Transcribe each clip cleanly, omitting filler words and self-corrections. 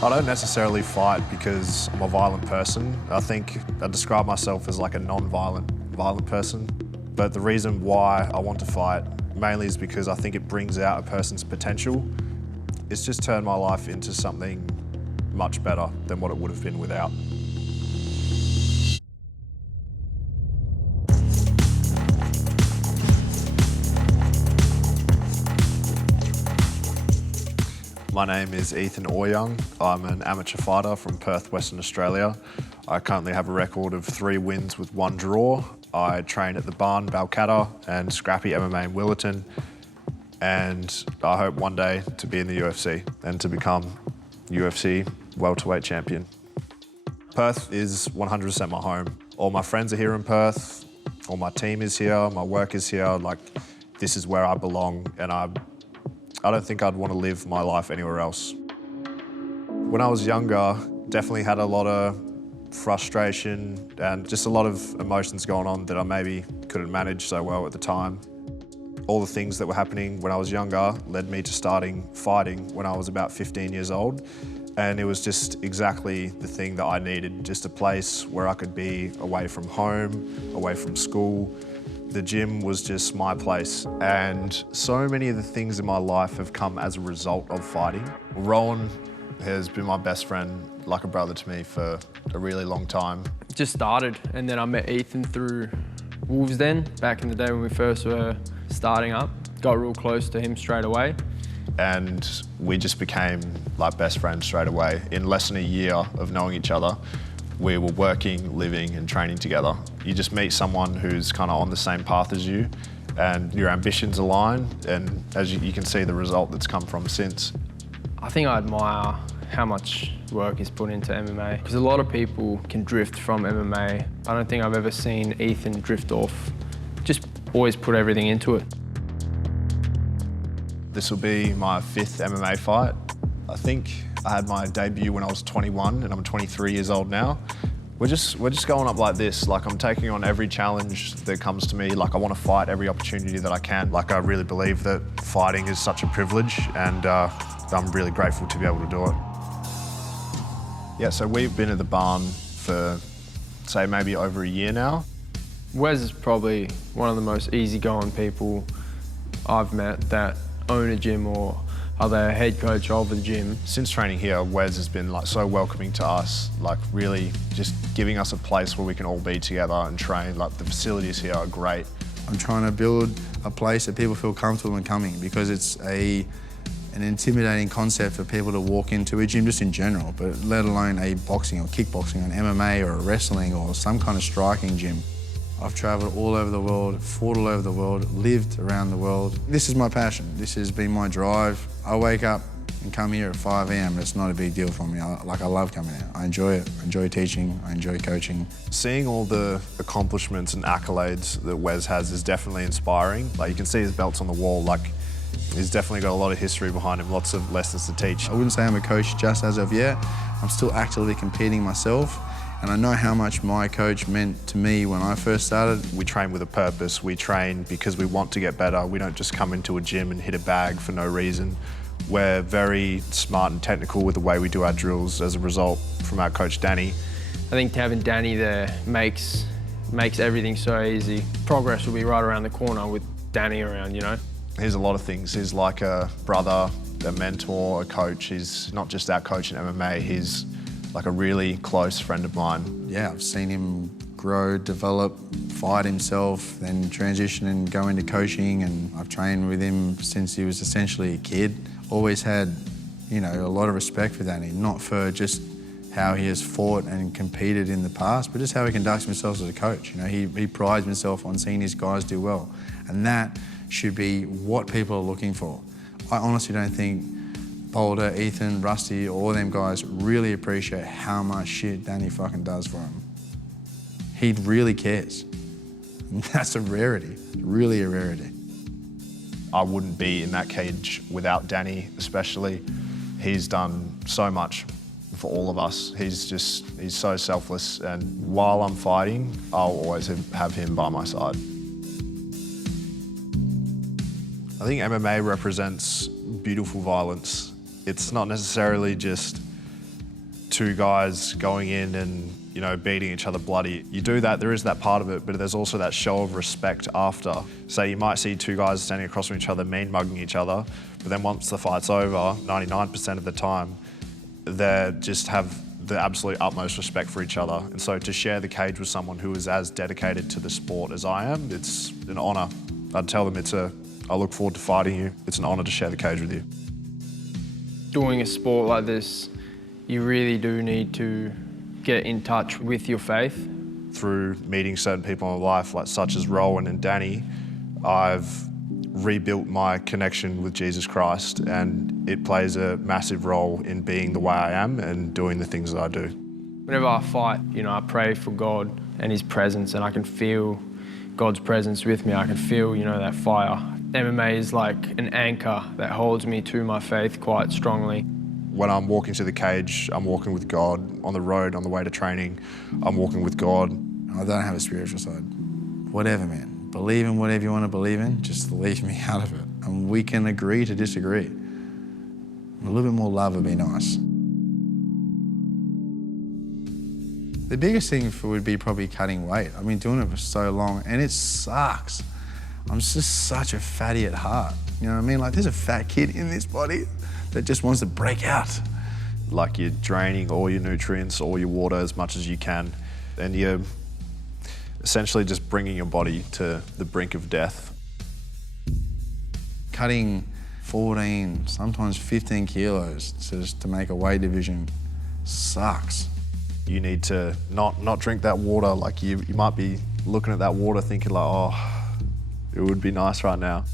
I don't necessarily fight because I'm a violent person. I think I describe myself as like a non-violent, violent person. But the reason why I want to fight mainly is because I think it brings out a person's potential. It's just turned my life into something much better than what it would have been without. My name is Ethan Orr-Young. I'm an amateur fighter from Perth, Western Australia. I currently have a record of 3 wins with 1 draw. I train at the Barn, Balcatta and Scrappy MMA in Willerton. And I hope one day to be in the UFC and to become UFC welterweight champion. Perth is 100% my home. All my friends are here in Perth. All my team is here, my work is here. Like, this is where I belong, and I don't think I'd want to live my life anywhere else. When I was younger, definitely had a lot of frustration and just a lot of emotions going on that I maybe couldn't manage so well at the time. All the things that were happening when I was younger led me to starting fighting when I was about 15 years old. And it was just exactly the thing that I needed, just a place where I could be away from home, away from school. The gym was just my place, and so many of the things in my life have come as a result of fighting. Rowan has been my best friend, like a brother to me, for a really long time. Just started, and then I met Ethan through Wolves then, back in the day when we first were starting up. Got real close to him straight away. And we just became like best friends straight away. In less than a year of knowing each other, we were working, living and training together. You just meet someone who's kind of on the same path as you and your ambitions align, and as you can see the result that's come from since. I think I admire how much work is put into MMA, because a lot of people can drift from MMA. I don't think I've ever seen Ethan drift off. Just always put everything into it. This will be my 5th MMA fight. I think I had my debut when I was 21 and I'm 23 years old now. We're just going up like this. Like, I'm taking on every challenge that comes to me. Like, I want to fight every opportunity that I can. Like, I really believe that fighting is such a privilege, and I'm really grateful to be able to do it. Yeah, so we've been at the Barn for, say, maybe over a year now. Wes is probably one of the most easygoing people I've met that own a gym or are the head coach of the gym. Since training here, Wes has been like so welcoming to us, like really just giving us a place where we can all be together and train. Like, the facilities here are great. I'm trying to build a place that people feel comfortable in coming, because it's an intimidating concept for people to walk into a gym just in general, but let alone a boxing or kickboxing, an MMA or a wrestling or some kind of striking gym. I've travelled all over the world, fought all over the world, lived around the world. This is my passion. This has been my drive. I wake up and come here at 5 a.m. It's not a big deal for me. I love coming out. I enjoy it. I enjoy teaching. I enjoy coaching. Seeing all the accomplishments and accolades that Wes has is definitely inspiring. Like, you can see his belts on the wall. Like, he's definitely got a lot of history behind him, lots of lessons to teach. I wouldn't say I'm a coach just as of yet. I'm still actively competing myself. And I know how much my coach meant to me when I first started. We train with a purpose. We train because we want to get better. We don't just come into a gym and hit a bag for no reason. We're very smart and technical with the way we do our drills as a result from our coach, Danny. I think having Danny there makes everything so easy. Progress will be right around the corner with Danny around, you know? He's a lot of things. He's like a brother, a mentor, a coach. He's not just our coach in MMA, he's like a really close friend of mine. Yeah, I've seen him grow, develop, fight himself, then transition and go into coaching, and I've trained with him since he was essentially a kid. Always had, you know, a lot of respect for Danny, not for just how he has fought and competed in the past, but just how he conducts himself as a coach. You know, he prides himself on seeing his guys do well, and that should be what people are looking for. I honestly don't think Boulder, Ethan, Rusty, all them guys really appreciate how much shit Danny fucking does for him. He really cares. And that's a rarity, really a rarity. I wouldn't be in that cage without Danny, especially. He's done so much for all of us. He's so selfless, and while I'm fighting, I'll always have him by my side. I think MMA represents beautiful violence. It's not necessarily just two guys going in and, you know, beating each other bloody. You do that, there is that part of it, but there's also that show of respect after. So you might see two guys standing across from each other, mean mugging each other, but then once the fight's over, 99% of the time, they just have the absolute utmost respect for each other. And so to share the cage with someone who is as dedicated to the sport as I am, it's an honour. I'd tell them I look forward to fighting you. It's an honour to share the cage with you. Doing a sport like this, you really do need to get in touch with your faith. Through meeting certain people in my life, like such as Rowan and Danny, I've rebuilt my connection with Jesus Christ, and it plays a massive role in being the way I am and doing the things that I do. Whenever I fight, you know, I pray for God and His presence, and I can feel God's presence with me. I can feel, you know, that fire. MMA is like an anchor that holds me to my faith quite strongly. When I'm walking to the cage, I'm walking with God. On the road, on the way to training, I'm walking with God. I don't have a spiritual side. Whatever, man. Believe in whatever you want to believe in, just leave me out of it. And we can agree to disagree. A little bit more love would be nice. The biggest thing would be probably cutting weight. I've been doing it for so long, and it sucks. I'm just such a fatty at heart. You know what I mean? Like, there's a fat kid in this body that just wants to break out. Like, you're draining all your nutrients, all your water as much as you can, and you're essentially just bringing your body to the brink of death. Cutting 14, sometimes 15 kilos just to make a weight division sucks. You need to not drink that water. Like, you might be looking at that water thinking like, oh, it would be nice right now.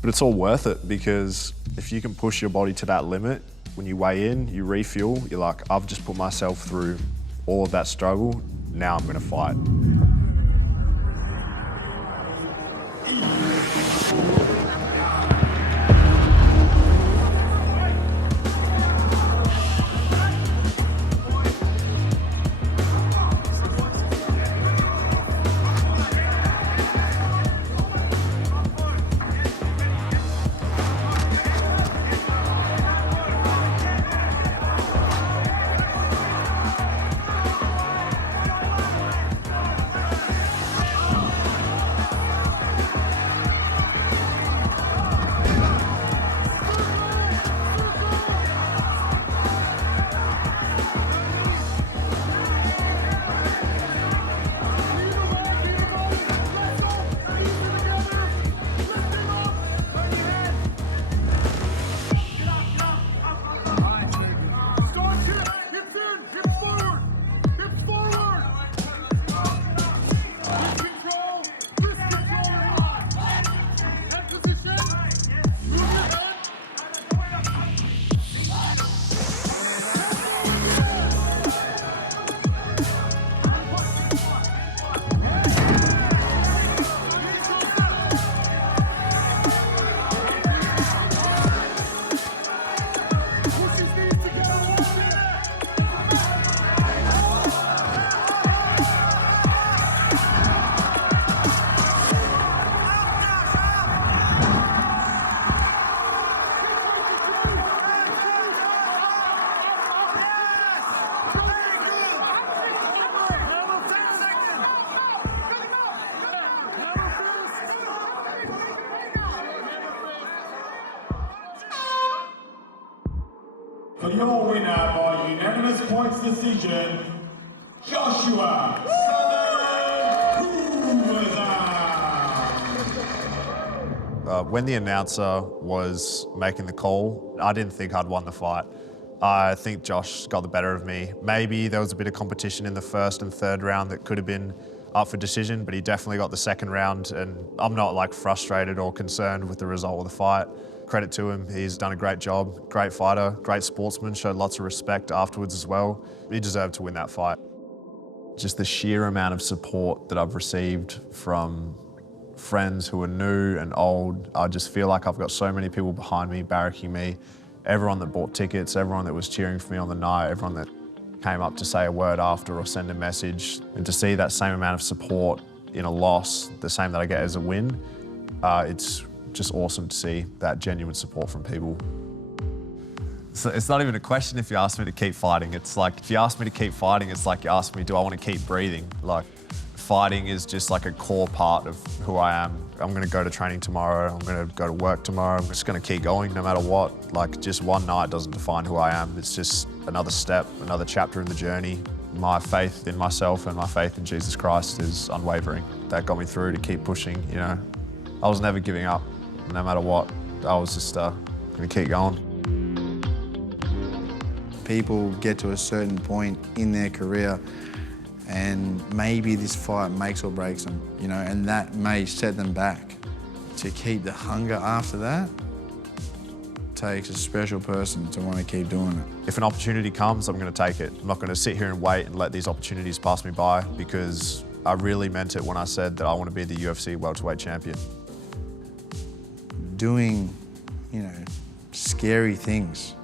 But it's all worth it, because if you can push your body to that limit, when you weigh in, you refuel, you're like, I've just put myself through all of that struggle, now I'm gonna fight. For your winner by unanimous points decision, Joshua When the announcer was making the call, I didn't think I'd won the fight. I think Josh got the better of me. Maybe there was a bit of competition in the first and third round that could have been up for decision, but he definitely got the second round, and I'm not like frustrated or concerned with the result of the fight. Credit to him, he's done a great job, great fighter, great sportsman, showed lots of respect afterwards as well. He deserved to win that fight. Just the sheer amount of support that I've received from friends who are new and old, I just feel like I've got so many people behind me, barracking me. Everyone that bought tickets, everyone that was cheering for me on the night, everyone that came up to say a word after or send a message, and to see that same amount of support in a loss, the same that I get as a win, it's just awesome to see that genuine support from people. It's not even a question if you ask me to keep fighting. It's like, if you ask me to keep fighting, it's like you ask me, do I want to keep breathing? Like, fighting is just like a core part of who I am. I'm going to go to training tomorrow. I'm going to go to work tomorrow. I'm just going to keep going no matter what. Like, just one night doesn't define who I am. It's just another step, another chapter in the journey. My faith in myself and my faith in Jesus Christ is unwavering. That got me through to keep pushing, you know. I was never giving up, no matter what. I was just going to keep going. People get to a certain point in their career and maybe this fight makes or breaks them, you know, and that may set them back. To keep the hunger after that takes a special person to want to keep doing it. If an opportunity comes, I'm going to take it. I'm not going to sit here and wait and let these opportunities pass me by, because I really meant it when I said that I want to be the UFC welterweight champion. Doing, you know, scary things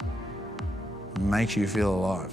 makes you feel alive.